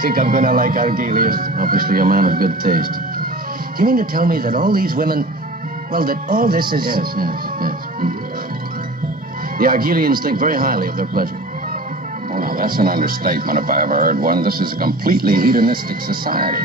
think I'm gonna like Argelius. Obviously a man of good taste. Do you mean to tell me that all these women, well, that all this is... Yes. The Argelians think very highly of their pleasure. Well, now, that's an understatement if I ever heard one. This is a completely hedonistic society.